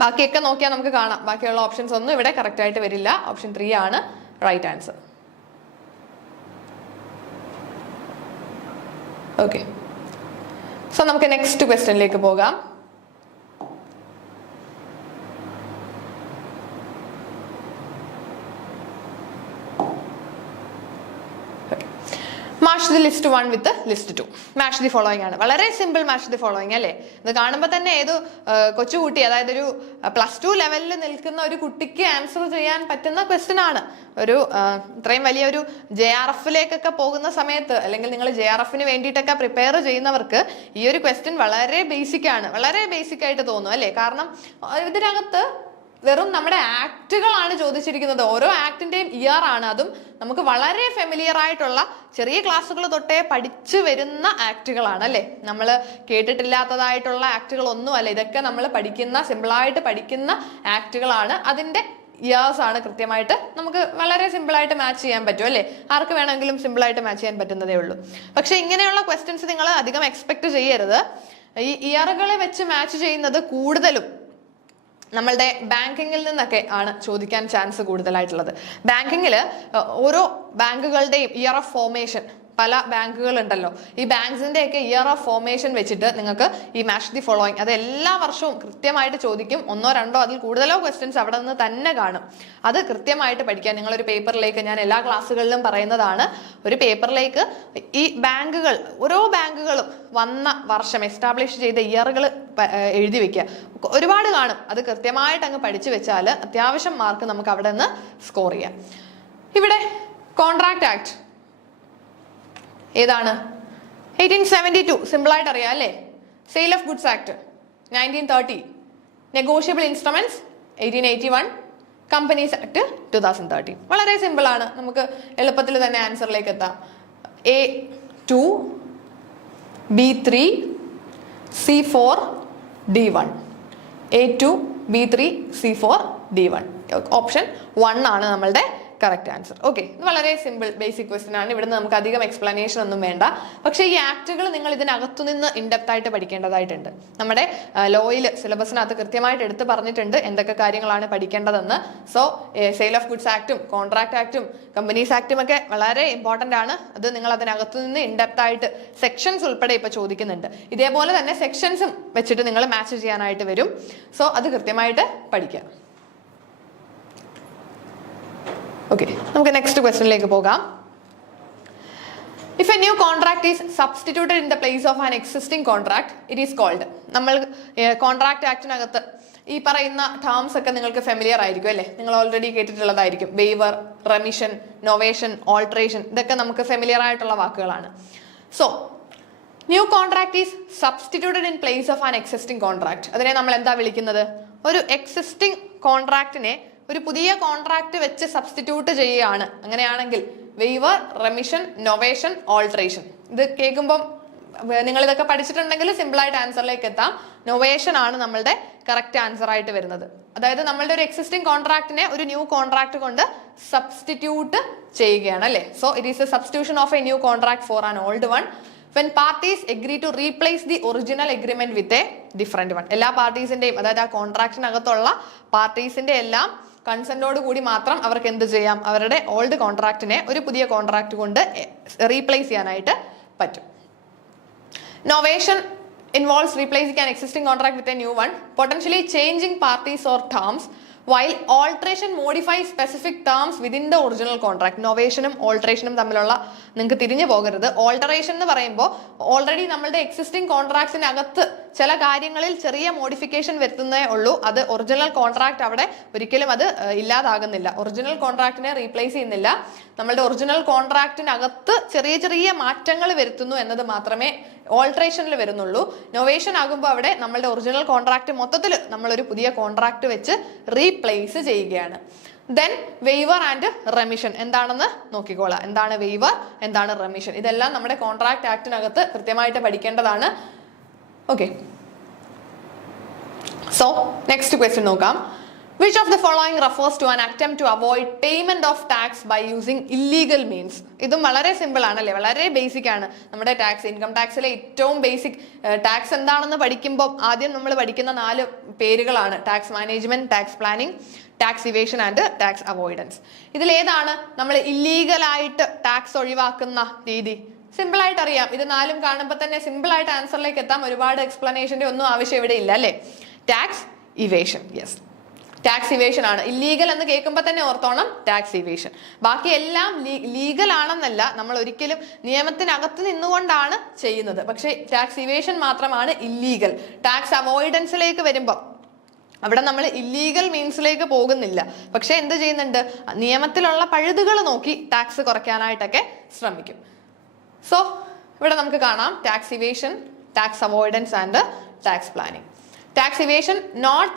ബാക്കിയൊക്കെ നോക്കിയാൽ നമുക്ക് കാണാം, ബാക്കിയുള്ള ഓപ്ഷൻസ് ഒന്നും ഇവിടെ കറക്റ്റ് ആയിട്ട് വരില്ല. ഓപ്ഷൻ 3 ആണ് റൈറ്റ് ആൻസർ. ഓക്കെ, സോ നമുക്ക് നെക്സ്റ്റ് ക്വസ്റ്റ്യനിലേക്ക് പോകാം. Match the list 1 with list 2. Match the following ആണ്. വളരെ സിമ്പിൾ മാച്ച് ദി ഫോളോയിങ് അല്ലേ? ഇത് കാണുമ്പോൾ തന്നെ ഏത് കൊച്ചുകുട്ടി, അതായത് ഒരു +2 ലെവലിൽ നിൽക്കുന്ന ഒരു കുട്ടിക്ക് ആൻസർ ചെയ്യാൻ പറ്റുന്ന ക്വസ്റ്റ്യൻ ആണ്. ഒരു ഇത്രയും വലിയൊരു JRFിലേക്കൊക്കെ പോകുന്ന സമയത്ത്, അല്ലെങ്കിൽ നിങ്ങൾ JRFന് വേണ്ടിയിട്ടൊക്കെ പ്രിപ്പയർ ചെയ്യുന്നവർക്ക് ഈ ഒരു ക്വസ്റ്റ്യൻ വളരെ ബേസിക് ആണ്. വളരെ ബേസിക് ആയിട്ട് തോന്നും അല്ലേ? കാരണം ഇതിനകത്ത് വെറും നമ്മുടെ ആക്ടുകളാണ് ചോദിച്ചിരിക്കുന്നത്. ഓരോ ആക്ടിന്റെയും ഇയർ ആണ്. അതും നമുക്ക് വളരെ ഫെമിലിയർ ആയിട്ടുള്ള ചെറിയ ക്ലാസ്സുകൾ തൊട്ടേ പഠിച്ചു വരുന്ന ആക്ടുകളാണ് അല്ലെ? നമ്മൾ കേട്ടിട്ടില്ലാത്തതായിട്ടുള്ള ആക്ടുകളൊന്നും അല്ല. ഇതൊക്കെ നമ്മൾ പഠിക്കുന്ന, സിമ്പിളായിട്ട് പഠിക്കുന്ന ആക്ടുകളാണ്. അതിന്റെ ഇയേഴ്സ് ആണ് കൃത്യമായിട്ട് നമുക്ക് വളരെ സിമ്പിളായിട്ട് മാച്ച് ചെയ്യാൻ പറ്റും അല്ലേ? ആർക്ക് വേണമെങ്കിലും സിമ്പിളായിട്ട് മാച്ച് ചെയ്യാൻ പറ്റുന്നതേ ഉള്ളൂ. പക്ഷെ ഇങ്ങനെയുള്ള ക്വസ്റ്റ്യൻസ് നിങ്ങൾ അധികം എക്സ്പെക്ട് ചെയ്യരുത്. ഈ ഇയറുകളെ വെച്ച് മാച്ച് ചെയ്യുന്നത് കൂടുതലും നമ്മളുടെ ബാങ്കിങ്ങിൽ നിന്നൊക്കെ ആണ് ചോദിക്കാൻ ചാൻസ് കൂടുതലായിട്ടുള്ളത്. ബാങ്കിങ്ങിൽ ഓരോ ബാങ്കുകളുടെയും ഇയർ ഓഫ് ഫോർമേഷൻ, പല ബാങ്കുകൾ ഉണ്ടല്ലോ, ഈ ബാങ്ക്സിന്റെ ഒക്കെ ഇയർ ഓഫ് ഫോർമേഷൻ വെച്ചിട്ട് നിങ്ങൾക്ക് ഈ മാച്ച് ദി ഫോളോയിങ് അത് എല്ലാ വർഷവും കൃത്യമായിട്ട് ചോദിക്കും. 1 2 അതിൽ കൂടുതലോ ക്വസ്റ്റ്യൻസ് അവിടെ നിന്ന് തന്നെ കാണും. അത് കൃത്യമായിട്ട് പഠിക്കാൻ നിങ്ങളൊരു പേപ്പറിലേക്ക്, ഞാൻ എല്ലാ ക്ലാസ്സുകളിലും പറയുന്നതാണ്, ഒരു പേപ്പറിലേക്ക് ഈ ബാങ്കുകൾ, ഓരോ ബാങ്കുകളും വന്ന വർഷം എസ്റ്റാബ്ലിഷ് ചെയ്ത ഇയറുകൾ എഴുതി വെക്കുക. ഒരുപാട് കാണും. അത് കൃത്യമായിട്ട് അങ്ങ് പഠിച്ചു വെച്ചാൽ അത്യാവശ്യം മാർക്ക് നമുക്ക് അവിടെ നിന്ന് സ്കോർ ചെയ്യാം. ഇവിടെ കോൺട്രാക്ട് ആക്ട് ഏതാണ്? 1872, സിമ്പിളായിട്ട് അറിയാം അല്ലേ? Sale of goods act 1930, negotiable instruments 1881, companies act 2013. വളരെ സിമ്പിൾ ആണ്. നമുക്ക് എളുപ്പത്തിൽ തന്നെ ആൻസറിലേക്ക് എത്താം. A2, B3, C4, D1. A2, B3, C4, D1. Option 1 ആണ് നമ്മളുടെ കറക്റ്റ് ആൻസർ. ഓക്കെ, ഇത് വളരെ സിമ്പിൾ ബേസിക് ക്വസ്റ്റ്യൻ ആണ്. ഇവിടുന്ന് നമുക്ക് അധികം എക്സ്പ്ലനേഷൻ ഒന്നും വേണ്ട. പക്ഷേ ഈ ആക്ടുകൾ നിങ്ങൾ ഇതിനകത്തു നിന്ന് ഇൻഡെപ്ത് ആയിട്ട് പഠിക്കേണ്ടതായിട്ടുണ്ട്. നമ്മുടെ ലോയിൽ സിലബസിനകത്ത് കൃത്യമായിട്ട് എടുത്ത് പറഞ്ഞിട്ടുണ്ട് എന്തൊക്കെ കാര്യങ്ങളാണ് പഠിക്കേണ്ടതെന്ന്. സോ സെയിൽ ഓഫ് ഗുഡ്സ് ആക്ടും കോൺട്രാക്ട് ആക്ടും കമ്പനീസ് ആക്ടും ഒക്കെ വളരെ ഇമ്പോർട്ടൻ്റ് ആണ്. അത് നിങ്ങൾ അതിനകത്തു നിന്ന് ഇൻഡെപ്ത് ആയിട്ട് സെക്ഷൻസ് ഉൾപ്പെടെ ഇപ്പോൾ ചോദിക്കുന്നുണ്ട്. ഇതേപോലെ തന്നെ സെക്ഷൻസും വെച്ചിട്ട് നിങ്ങൾ മാച്ച് ചെയ്യാനായിട്ട് വരും. സോ അത് കൃത്യമായിട്ട് പഠിക്കുക. ഓക്കെ, നമുക്ക് നെക്സ്റ്റ് ക്വസ്റ്റ്യനിലേക്ക് പോകാം. If a new contract is substituted in the place of an existing contract, it is called. നമ്മൾ കോൺട്രാക്ട് ആക്ടിനകത്ത് ഈ പറയുന്ന ടേംസ് ഒക്കെ നിങ്ങൾക്ക് ഫെമിലിയർ ആയിരിക്കും അല്ലേ? നിങ്ങൾ ഓൾറെഡി കേട്ടിട്ടുള്ളതായിരിക്കും. വെയ്വർ, റെമിഷൻ, നൊവേഷൻ, ഓൾട്രേഷൻ, ഇതൊക്കെ നമുക്ക് ഫെമിലിയർ ആയിട്ടുള്ള വാക്കുകളാണ്. So new contract is substituted in place of an existing contract. അതിനെ നമ്മൾ എന്താ വിളിക്കുന്നത്? ഒരു എക്സിസ്റ്റിംഗ് കോൺട്രാക്ടിനെ ഒരു പുതിയ കോൺട്രാക്ട് വെച്ച് സബ്സ്റ്റിറ്റ്യൂട്ട് ചെയ്യുകയാണ്. അങ്ങനെയാണെങ്കിൽ വെയ്വർ, റെമിഷൻ, നൊവേഷൻ, ഓൾട്രേഷൻ. ഇത് കേൾക്കുമ്പോൾ നിങ്ങൾ ഇതൊക്കെ പഠിച്ചിട്ടുണ്ടെങ്കിൽ സിമ്പിളായിട്ട് ആൻസറിലേക്ക് എത്താം. നൊവേഷൻ ആണ് നമ്മളുടെ കറക്റ്റ് ആൻസർ ആയിട്ട് വരുന്നത്. അതായത് നമ്മളുടെ ഒരു എക്സിസ്റ്റിംഗ് കോൺട്രാക്ടിനെ ഒരു ന്യൂ കോൺട്രാക്ട് കൊണ്ട് സബ്സ്റ്റിറ്റ്യൂട്ട് ചെയ്യുകയാണ് അല്ലേ? So it is A substitution of A new contract for an old one. When parties agree to replace the original agreement with a different one. എല്ലാ പാർട്ടീസിന്റെയും, അതായത് ആ കോൺട്രാക്റ്റിനകത്തുള്ള പാർട്ടീസിന്റെ എല്ലാം കൺസെന്റോട് കൂടി മാത്രം അവർക്ക് എന്ത് ചെയ്യാം? അവരുടെ ഓൾഡ് കോൺട്രാക്റ്റിനെ ഒരു പുതിയ കോൺട്രാക്ട് കൊണ്ട് റീപ്ലേസ് ചെയ്യാനായിട്ട് പറ്റും. Novation involves replacing an existing contract with a new one, potentially changing parties or terms, while alteration modifies specific terms within the original contract. നൊവേഷനും ഓൾട്രേഷനും തമ്മിലുള്ള, നിങ്ങൾക്ക് തിരിഞ്ഞു പോകരുത്. ഓൾട്ടറേഷൻ എന്ന് പറയുമ്പോൾ ഓൾറെഡി നമ്മളുടെ എക്സിസ്റ്റിംഗ് കോൺട്രാക്ട്സിനകത്ത് ചില കാര്യങ്ങളിൽ ചെറിയ മോഡിഫിക്കേഷൻ വരുത്തുന്നേ ഉള്ളൂ. അത് ഒറിജിനൽ കോൺട്രാക്ട് അവിടെ ഒരിക്കലും അത് ഇല്ലാതാകുന്നില്ല. ഒറിജിനൽ കോൺട്രാക്റ്റിനെ റീപ്ലേസ് ചെയ്യുന്നില്ല. നമ്മളുടെ ഒറിജിനൽ കോൺട്രാക്റ്റിനകത്ത് ചെറിയ ചെറിയ മാറ്റങ്ങൾ വരുത്തുന്നു എന്നത് മാത്രമേ ഓൾട്രേഷനിൽ വരുന്നുള്ളൂ. നൊവേഷൻ ആകുമ്പോൾ അവിടെ നമ്മളുടെ ഒറിജിനൽ കോൺട്രാക്ട് മൊത്തത്തിൽ നമ്മളൊരു പുതിയ കോൺട്രാക്ട് വെച്ച് റീപ്ലേസ് ചെയ്യുകയാണ്. ദെൻ വെയ്വർ ആൻഡ് റെമിഷൻ എന്താണെന്ന് നോക്കിക്കോളാം. എന്താണ് വെയ്വർ, എന്താണ് റെമിഷൻ? ഇതെല്ലാം നമ്മുടെ കോൺട്രാക്ട് ആക്ടിനകത്ത് കൃത്യമായിട്ട് പഠിക്കേണ്ടതാണ്. ഓക്കെ, സോ നെക്സ്റ്റ് ക്വസ്റ്റ്യൻ നോക്കാം. Which of the following refers to an attempt to avoid payment of tax by using illegal means? ഇതും വളരെ സിമ്പിൾ ആണല്ലേ? വളരെ ബേസിക് ആണ്. നമ്മുടെ ടാക്സ്, ഇൻകം ടാക്സിലെ ഏറ്റവും ബേസിക് ടാക്സ് എന്താണെന്ന് പഠിക്കുമ്പോൾ ആദ്യം നമ്മൾ പഠിക്കുന്ന 4 പേരുകളാണ്: tax management, tax planning, tax evasion and tax avoidance. ഇതിലേതാണ് നമ്മൾ ഇല്ലീഗലായിട്ട് ടാക്സ് ഒഴിവാക്കുന്ന രീതി? സിമ്പിൾ ആയിട്ട് അറിയാം. ഇത് 4ഉം കാണുമ്പോൾ തന്നെ സിമ്പിൾ ആയിട്ട് ആൻസറിലേക്ക് എത്താം. ഒരുപാട് എക്സ്പ്ലനേഷന്റെ ഒന്നും ആവശ്യം ഇവിടെ ഇല്ല അല്ലേ? Tax evasion. Yes, tax evasion ആണ്. ഇല്ലീഗൽ എന്ന് കേൾക്കുമ്പോൾ തന്നെ ഓർത്തോണം ടാക്സ് ഇവേഷൻ. ബാക്കി എല്ലാം ലീഗൽ ആണെന്നല്ല, നമ്മൾ ഒരിക്കലും നിയമത്തിനകത്ത് നിന്നുകൊണ്ടാണ് ചെയ്യുന്നത്. പക്ഷേ ടാക്സ് ഇവേഷൻ മാത്രമാണ് ഇല്ലീഗൽ. ടാക്സ് അവോയ്ഡൻസിലേക്ക് വരുമ്പോൾ അവിടെ നമ്മൾ ഇല്ലീഗൽ മീൻസിലേക്ക് പോകുന്നില്ല. പക്ഷെ എന്ത് ചെയ്യുന്നുണ്ട്, നിയമത്തിലുള്ള പഴുതുകൾ നോക്കി ടാക്സ് കുറയ്ക്കാനായിട്ടൊക്കെ ശ്രമിക്കും. സോ ഇവിടെ നമുക്ക് കാണാം tax evasion, tax avoidance and tax planning. Tax evasion not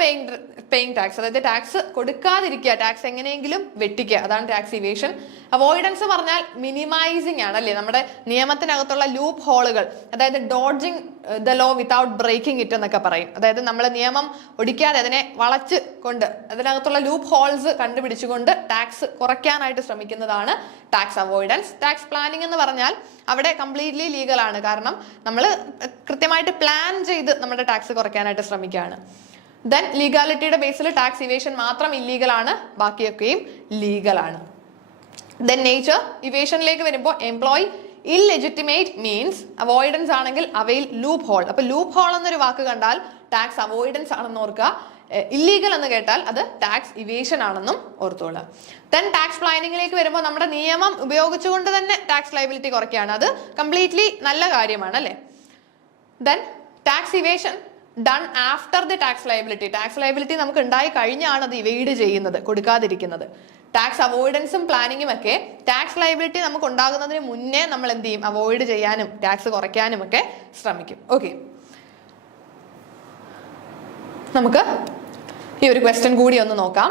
paying tax, അതായത് ടാക്സ് കൊടുക്കാതിരിക്കുക, ടാക്സ് എങ്ങനെയെങ്കിലും വെട്ടിക്കുക, അതാണ് ടാക്സ് ഇവേഷൻ. അവോയ്ഡൻസ് പറഞ്ഞാൽ മിനിമൈസിങ് ആണ് അല്ലേ, നമ്മുടെ നിയമത്തിനകത്തുള്ള ലൂപ്പ് ഹോളുകൾ, അതായത് dodging the law without breaking it എന്നൊക്കെ പറയും. അതായത് നമ്മൾ നിയമം ഒടിക്കാതെ അതിനെ വളച്ച് കൊണ്ട് അതിനകത്തുള്ള ലൂപ്പ് ഹോൾസ് കണ്ടുപിടിച്ചുകൊണ്ട് ടാക്സ് കുറയ്ക്കാനായിട്ട് ശ്രമിക്കുന്നതാണ് ടാക്സ് അവോയ്ഡൻസ്. ടാക്സ് പ്ലാനിങ് എന്ന് പറഞ്ഞാൽ അവിടെ കംപ്ലീറ്റ്ലി ലീഗൽ ആണ്, കാരണം നമ്മൾ കൃത്യമായിട്ട് പ്ലാൻ ചെയ്ത് നമ്മുടെ ടാക്സ് കുറയ്ക്കാനായിട്ട് ശ്രമിക്കുകയാണ്. ദെൻ ലീഗാലിറ്റിയുടെ ബേസിൽ ടാക്സ് ഇവേഷൻ മാത്രം ഇല്ലീഗൽ ആണ്, ബാക്കിയൊക്കെയും ലീഗൽ ആണ്. ദെൻ നേച്ചർ ഇവേഷനിലേക്ക് വരുമ്പോൾ എംപ്ലോയി ഇല്ലെജിറ്റിമേറ്റ് മീൻസ്, അവോയ്ഡൻസ് ആണെങ്കിൽ അവയിൽ ലൂപ്പ് ഹോൾ. അപ്പൊ ലൂപ്പ് ഹോൾ എന്നൊരു വാക്ക് കണ്ടാൽ ടാക്സ് അവോയ്ഡൻസ് ആണെന്ന് ഓർക്കുക, ഇല്ലീഗൽ എന്ന് കേട്ടാൽ അത് ടാക്സ് ഇവേഷൻ ആണെന്നും ഓർത്തോളുക. ദെൻ ടാക്സ് പ്ലാനിങ്ങിലേക്ക് വരുമ്പോൾ നമ്മുടെ നിയമം ഉപയോഗിച്ചുകൊണ്ട് തന്നെ ടാക്സ് ലയബിലിറ്റി കുറയ്ക്കുകയാണ്, അത് കംപ്ലീറ്റ്ലി നല്ല കാര്യമാണ് അല്ലേ. Then tax evasion done after the tax liability, tax liability നമുക്ക് ഉണ്ടായി കഴിഞ്ഞാണ് അത് ഇവൈഡ് ചെയ്യുന്നത്, കൊടുക്കാതിരിക്കുന്നത്. ടാക്സ് അവോയ്ഡൻസും പ്ലാനിങ്ങും ഒക്കെ ടാക്സ് ലയബിലിറ്റി നമുക്ക് ഉണ്ടാകുന്നതിന് മുന്നേ നമ്മൾ എന്ത് ചെയ്യും, അവോയ്ഡ് ചെയ്യാനും ടാക്സ് കുറയ്ക്കാനും ഒക്കെ ശ്രമിക്കും. ഓക്കെ, നമുക്ക് ഈ ഒരു ക്വസ്റ്റ്യൻ കൂടി ഒന്ന് നോക്കാം.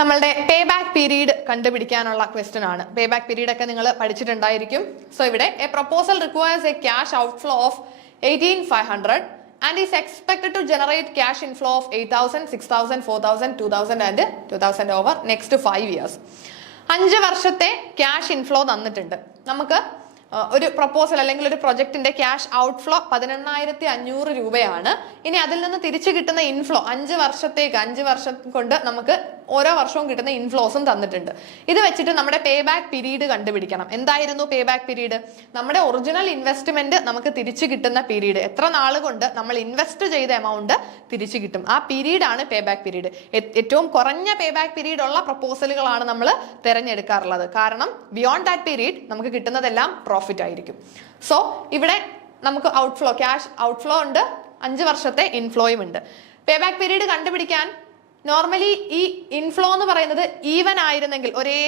നമ്മളുടെ പേ ബാക്ക് പീരീഡ് കണ്ടുപിടിക്കാനുള്ള ക്വസ്റ്റ്യൻ ആണ്. പേ ബാക്ക് പീരീഡ് ഒക്കെ നിങ്ങൾ പഠിച്ചിട്ടുണ്ടായിരിക്കും. സോ ഇവിടെ A proposal requires A cash outflow of 18,500 and is expected to generate cash inflow of 8,000, 6,000, 4,000, 2,000 and 2,000 over next 5 years. 5 വർഷത്തെ ക്യാഷ് ഇൻഫ്ലോ തന്നിട്ടുണ്ട്. നമുക്ക് ഒരു പ്രൊപ്പോസൽ അല്ലെങ്കിൽ ഒരു പ്രൊജക്ടിന്റെ ക്യാഷ് ഔട്ട്ഫ്ലോ 18,500 രൂപയാണ്. ഇനി അതിൽ നിന്ന് തിരിച്ചു കിട്ടുന്ന ഇൻഫ്ലോ 5 വർഷം കൊണ്ട് നമുക്ക് ഓരോ വർഷവും കിട്ടുന്ന ഇൻഫ്ലോസും തന്നിട്ടുണ്ട്. ഇത് വെച്ചിട്ട് നമ്മുടെ പേ ബാക്ക് പീരീഡ് കണ്ടുപിടിക്കണം. എന്തായിരുന്നു പേ ബാക്ക് പീരീഡ്? നമ്മുടെ ഒറിജിനൽ ഇൻവെസ്റ്റ്മെന്റ് നമുക്ക് തിരിച്ചു കിട്ടുന്ന പീരീഡ്, എത്ര നാൾ കൊണ്ട് നമ്മൾ ഇൻവെസ്റ്റ് ചെയ്ത എമൗണ്ട് തിരിച്ചു കിട്ടും, ആ പീരീഡ് ആണ് പേ ബാക്ക് പീരീഡ്. ഏറ്റവും കുറഞ്ഞ പേ ബാക്ക് പീരീഡ് ഉള്ള പ്രൊപ്പോസലുകളാണ് നമ്മൾ തിരഞ്ഞെടുക്കാറുള്ളത്. കാരണം ബിയോണ്ട് ദാറ്റ് പീരീഡ് നമുക്ക് കിട്ടുന്നതെല്ലാം പ്രോഫിറ്റ് ആയിരിക്കും. സോ ഇവിടെ നമുക്ക് ഔട്ട്ഫ്ലോ, ക്യാഷ് ഔട്ട്ഫ്ലോ ഉണ്ട്, 5 വർഷത്തെ ഇൻഫ്ലോയും ഉണ്ട്. പേ ബാക്ക് പീരീഡ് കണ്ടുപിടിക്കാൻ നോർമലി ഈ ഇൻഫ്ലോ എന്ന് പറയുന്നത് ഈവൻ ആയിരുന്നെങ്കിൽ, ഒരേ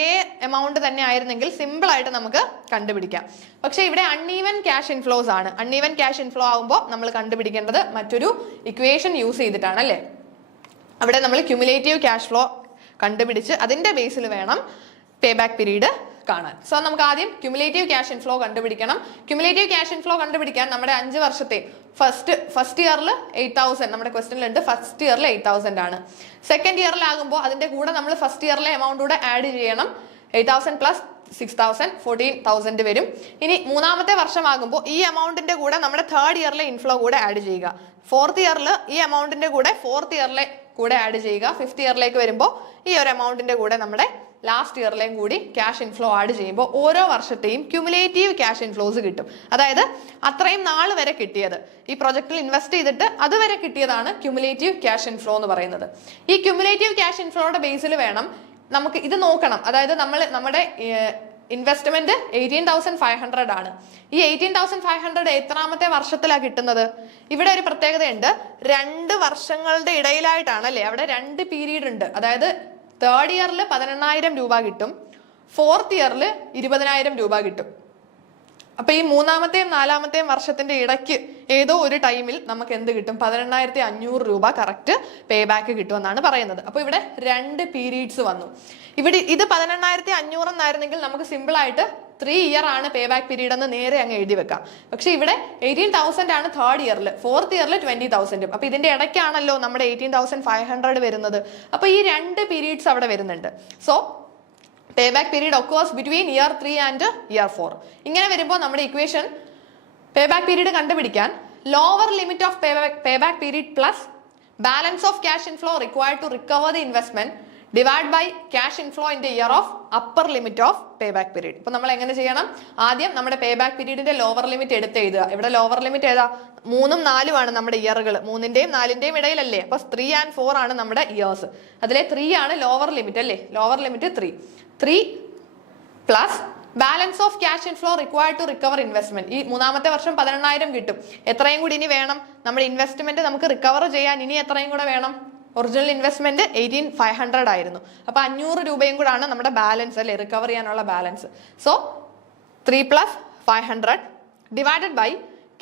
എമൗണ്ട് തന്നെ ആയിരുന്നെങ്കിൽ സിമ്പിൾ ആയിട്ട് നമുക്ക് കണ്ടുപിടിക്കാം. പക്ഷെ ഇവിടെ അൺഈവൻ ക്യാഷ് ഇൻഫ്ലോസ് ആണ്. അൺഈവൻ ക്യാഷ് ഇൻഫ്ലോ ആകുമ്പോൾ നമ്മൾ കണ്ടുപിടിക്കേണ്ടത് മറ്റൊരു ഇക്വേഷൻ യൂസ് ചെയ്തിട്ടാണ് അല്ലേ. അവിടെ നമ്മൾ ക്യുമുലേറ്റീവ് ക്യാഷ് ഫ്ലോ കണ്ടുപിടിച്ച് അതിന്റെ ബേസിൽ വേണം പേ ബാക്ക് പീരീഡ് കാണാൻ. സോ നമുക്ക് ആദ്യം ക്യുമുലേറ്റീവ് ക്യാഷ് ഇൻഫ്ലോ കണ്ടുപിടിക്കണം. ക്യുമുലേറ്റീവ് ക്യാഷ് ഇൻഫ്ലോ കണ്ടുപിടിക്കാൻ നമ്മുടെ 5 വർഷത്തെ ഫസ്റ്റ് ഇയറിൽ 8,000 നമ്മുടെ ക്വസ്റ്റ്യനിലുണ്ട്. ഫസ്റ്റ് ഇയറിൽ 8,000 ആണ്. സെക്കൻഡ് ഇയറിലാകുമ്പോൾ അതിന്റെ കൂടെ നമ്മൾ ഫസ്റ്റ് ഇയറിലെ എമൗണ്ട് കൂടെ ആഡ് ചെയ്യണം. 8,000 പ്ലസ് 6,000 14,000 വരും. ഇനി മൂന്നാമത്തെ വർഷമാകുമ്പോൾ ഈ എമൗണ്ടിന്റെ കൂടെ നമ്മുടെ തേർഡ് ഇയറിലെ ഇൻഫ്ലോ കൂടെ ആഡ് ചെയ്യുക. ഫോർത്ത് ഇയറിൽ ഈ എമൗണ്ടിന്റെ കൂടെ ഫോർത്ത് ഇയറിലെ കൂടെ ആഡ് ചെയ്യുക. ഫിഫ്ത്ത് ഇയറിലേക്ക് വരുമ്പോൾ ഈ ഒരു എമൗണ്ടിന്റെ കൂടെ നമ്മുടെ ലാസ്റ്റ് ഇയറിലെയും കൂടി ക്യാഷ് ഇൻഫ്ലോ ആഡ് ചെയ്യുമ്പോൾ ഓരോ വർഷത്തെയും ക്യുമുലേറ്റീവ് ക്യാഷ് ഇൻഫ്ലോസ് കിട്ടും. അതായത് അത്രയും നാൾ വരെ കിട്ടിയത്, ഈ പ്രൊജക്റ്റിൽ ഇൻവെസ്റ്റ് ചെയ്തിട്ട് അതുവരെ കിട്ടിയതാണ് ക്യുമുലേറ്റീവ് ക്യാഷ് ഇൻഫ്ലോ എന്ന് പറയുന്നത്. ഈ ക്യുമുലേറ്റീവ് ക്യാഷ് ഇൻഫ്ലോയുടെ ബേസിൽ വേണം നമുക്ക് ഇത് നോക്കണം. അതായത് നമ്മുടെ ഇൻവെസ്റ്റ്മെന്റ് 18,500 ആണ്. ഈ 18,500 എത്രാമത്തെ വർഷത്തിലാണ് കിട്ടുന്നത്? ഇവിടെ ഒരു പ്രത്യേകതയുണ്ട്, 2 വർഷങ്ങളുടെ ഇടയിലായിട്ടാണ് അല്ലേ. അവിടെ 2 പീരീഡ് ഉണ്ട്. അതായത് തേർഡ് ഇയറിൽ 18,000 രൂപ കിട്ടും, ഫോർത്ത് ഇയറിൽ 20,000 രൂപ കിട്ടും. അപ്പൊ ഈ മൂന്നാമത്തെയും നാലാമത്തെയും വർഷത്തിന്റെ ഇടയ്ക്ക് ഏതോ ഒരു ടൈമിൽ നമുക്ക് എന്ത് കിട്ടും? 18,500 രൂപ കറക്റ്റ് പേ ബാക്ക് കിട്ടുമെന്നാണ് പറയുന്നത്. അപ്പൊ ഇവിടെ 2 പീരീഡ്സ് വന്നു. ഇവിടെ ഇത് 18,500 എന്നായിരുന്നെങ്കിൽ നമുക്ക് സിമ്പിൾ ആയിട്ട് 3 ഇയർ ആണ് പേ ബാക്ക് പീരീഡ് എന്ന് നേരെ അങ്ങ് എഴുതി വെക്കാം. പക്ഷെ ഇവിടെ 18,000 ആണ് തേർഡ് ഇയറിൽ, ഫോർത്ത് ഇയറിൽ 20,000. അപ്പൊ ഇതിന്റെ ഇടയ്ക്കാണല്ലോ നമ്മുടെ 18,500 വരുന്നത്. അപ്പൊ ഈ 2 പീരീഡ്സ് അവിടെ വരുന്നുണ്ട്. So pay back period occurs between year 3 and year 4. ഇങ്ങനെ വരുമ്പോൾ നമ്മുടെ ഇക്വേഷൻ പേ ബാക്ക് പീരീഡ് കണ്ടുപിടിക്കാൻ lower limit of pay back period plus balance of cash inflow required to recover the investment divide by cash inflow in the year of upper limit of pay back period. ഇപ്പൊ നമ്മൾ എങ്ങനെ ചെയ്യണം? ആദ്യം നമ്മുടെ പേ ബാക്ക് പീരീഡിന്റെ ലോവർ ലിമിറ്റ് എടുത്ത് എഴുതുക. ഇവിടെ ലോവർ ലിമിറ്റ് ഏതാ? 3ഉം 4ഉം ആണ് നമ്മുടെ ഇയറുകൾ. 3ന്റെയും 4ന്റെയും ഇടയിലല്ലേ? അപ്പൊ 3 and 4 ആണ് നമ്മുടെ ഇയേഴ്സ്. അതിലെ 3 ആണ് ലോവർ ലിമിറ്റ് അല്ലേ? Lower limit 3 plus balance of cash inflow required to recover investment. ഈ മൂന്നാമത്തെ വർഷം 18,000 കിട്ടും. എത്രയും കൂടി ഇനി വേണം? നമ്മുടെ ഇൻവെസ്റ്റ്മെന്റ് നമുക്ക് റിക്കവർ ചെയ്യാൻ ഇനി എത്രയും കൂടെ വേണം? ഒറിജിനൽ ഇൻവെസ്റ്റ്മെന്റ് 18,500 ആയിരുന്നു. അപ്പൊ 500 രൂപയും കൂടാണ് നമ്മുടെ ബാലൻസ് അല്ലെ, റിക്കവർ ചെയ്യാനുള്ള balance. So 3 + 500 divided by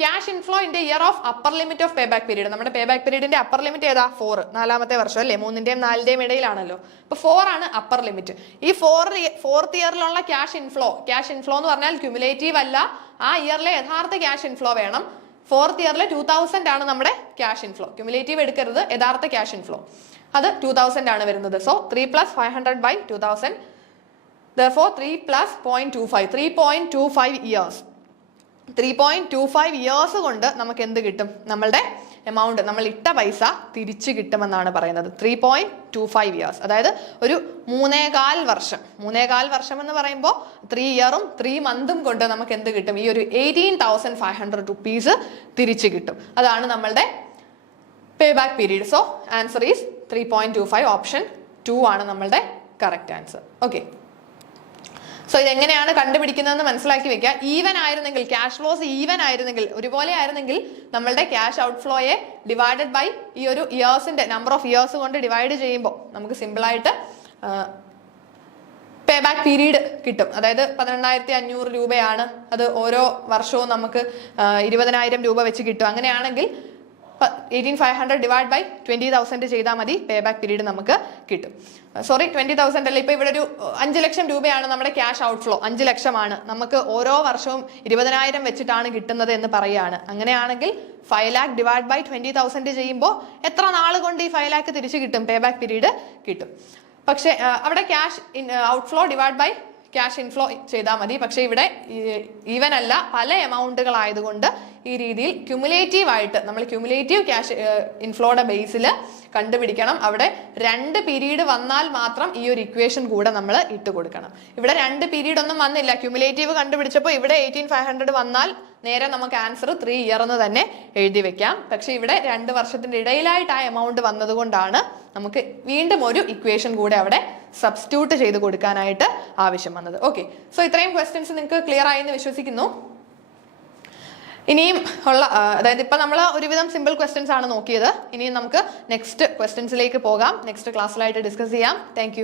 cash inflow in the year of upper limit of pay back period. നമ്മുടെ പേ ബാക്ക് പീരീഡിന്റെ അപ്പർ ലിമിറ്റ് ഏതാ? 4, നാലാമത്തെ വർഷം അല്ലേ? 3ന്റെയും 4ന്റെയും ഇടയിലാണല്ലോ. അപ്പൊ 4 ആണ് അപ്പർ ലിമിറ്റ്. ഈ ഫോർത്ത് ഇയറിലുള്ള ക്യാഷ് ഇൻഫ്ലോ എന്ന് പറഞ്ഞാൽ ക്യുമുലേറ്റീവ് അല്ല, ആ ഇയറിലെ യഥാർത്ഥ ക്യാഷ് ഇൻഫ്ലോ വേണം. ഫോർത്ത് ഇയറിലെ 2000 ആണ് നമ്മുടെ ക്യാഷ് ഇൻഫ്ലോ. ക്യുമുലേറ്റീവ് എടുക്കരുത്, യഥാർത്ഥ ക്യാഷ് ഇൻഫ്ലോ അത് 2000 ആണ് വരുന്നത്. So 3 + 500 by 2000. Therefore 3 + 0.25 3.25 years. 3.25 years കൊണ്ട് നമുക്ക് എന്ത് കിട്ടും? നമ്മളുടെ എമൗണ്ട്, നമ്മൾ ഇട്ട പൈസ തിരിച്ചു കിട്ടുമെന്നാണ് പറയുന്നത്. 3.25 years, അതായത് ഒരു 3.25 വർഷം. 3.25 വർഷം എന്ന് പറയുമ്പോൾ 3 ഇയറും 3 മന്തും കൊണ്ട് നമുക്ക് എന്ത് കിട്ടും? ഈ ഒരു 18,500 rupees തിരിച്ചു കിട്ടും. അതാണ് നമ്മളുടെ പേ back period. So answer is 3.25. Option 2 ആണ് നമ്മളുടെ കറക്റ്റ് ആൻസർ. ഓക്കെ, സോ ഇതെങ്ങനെയാണ് കണ്ടുപിടിക്കുന്നതെന്ന് മനസ്സിലാക്കി വെക്കുക. ഈവൻ ആയിരുന്നെങ്കിൽ, ക്യാഷ് ഫ്ലോസ് ഈവൻ ആയിരുന്നെങ്കിൽ, ഒരുപോലെ ആയിരുന്നെങ്കിൽ നമ്മളുടെ ക്യാഷ് ഔട്ട്ഫ്ലോയെ ഡിവൈഡഡ് ബൈ ഈ ഒരു ഇയേഴ്സിന്റെ നമ്പർ ഓഫ് ഇയേഴ്സ് കൊണ്ട് ഡിവൈഡ് ചെയ്യുമ്പോൾ നമുക്ക് സിമ്പിളായിട്ട് പേ ബാക്ക് പീരീഡ് കിട്ടും. അതായത് 18,500 രൂപയാണ്, അത് ഓരോ വർഷവും നമുക്ക് 20,000 രൂപ വെച്ച് കിട്ടും. അങ്ങനെയാണെങ്കിൽ 18,500 ഡിവൈഡ് ബൈ 20,000 ചെയ്താൽ മതി, പേ ബാക്ക് പീരീഡ് നമുക്ക് കിട്ടും. സോറി, 20,000 അല്ല, ഇപ്പൊ ഇവിടെ ഒരു 5 ലക്ഷം രൂപയാണ് നമ്മുടെ ക്യാഷ് ഔട്ട്ഫ്ലോ. 5 ലക്ഷമാണ് നമുക്ക് ഓരോ വർഷവും 20,000 വെച്ചിട്ടാണ് കിട്ടുന്നത് എന്ന് പറയുകയാണ്. അങ്ങനെയാണെങ്കിൽ 5 lakh ഡിവൈഡ് ബൈ 20,000 ചെയ്യുമ്പോൾ എത്ര നാൾ കൊണ്ട് ഈ 5 lakh തിരിച്ചു കിട്ടും? പേ ബാക്ക് പീരീഡ് കിട്ടും. പക്ഷെ അവിടെ cash outflow divide by cash inflow ചെയ്താൽ മതി. പക്ഷെ ഇവിടെ ഈവൻ അല്ല, പല എമൗണ്ടുകൾ ആയതുകൊണ്ട് ഈ രീതിയിൽ ക്യുമുലേറ്റീവ് ആയിട്ട് നമ്മൾ ക്യുമുലേറ്റീവ് ക്യാഷ് ഇൻഫ്ലോയുടെ ബേസിൽ കണ്ടുപിടിക്കണം. അവിടെ 2 പീരീഡ് വന്നാൽ മാത്രം ഈ ഒരു ഇക്വേഷൻ കൂടെ നമ്മൾ ഇട്ട് കൊടുക്കണം. ഇവിടെ 2 പീരീഡ് ഒന്നും വന്നില്ല. ക്യുമുലേറ്റീവ് കണ്ടുപിടിച്ചപ്പോൾ ഇവിടെ 18,500 വന്നാൽ നേരെ നമുക്ക് ആൻസർ 3 ഇയർ എന്ന് തന്നെ എഴുതി വെക്കാം. പക്ഷെ ഇവിടെ 2 വർഷത്തിന്റെ ഇടയിലായിട്ട് ആ എമൗണ്ട് വന്നതുകൊണ്ടാണ് നമുക്ക് വീണ്ടും ഒരു ഇക്വേഷൻ കൂടെ അവിടെ സബ്സ്റ്റിറ്റ്യൂട്ട് ചെയ്ത് കൊടുക്കാനായിട്ട് ആവശ്യം വന്നത്. ഓക്കെ, സോ ഇത്രയും ക്വസ്റ്റ്യൻസ് നിങ്ങൾക്ക് ക്ലിയർ ആയി എന്ന് വിശ്വസിക്കുന്നു. ഇനിയും ഉള്ള, അതായത് ഇപ്പൊ നമ്മൾ ഒരുവിധം സിമ്പിൾ ക്വസ്റ്റ്യൻസ് ആണ് നോക്കിയത്. ഇനിയും നമുക്ക് നെക്സ്റ്റ് ക്വസ്റ്റ്യൻസിലേക്ക് പോകാം. നെക്സ്റ്റ് ക്ലാസ്സിലായിട്ട് ഡിസ്കസ് ചെയ്യാം. താങ്ക്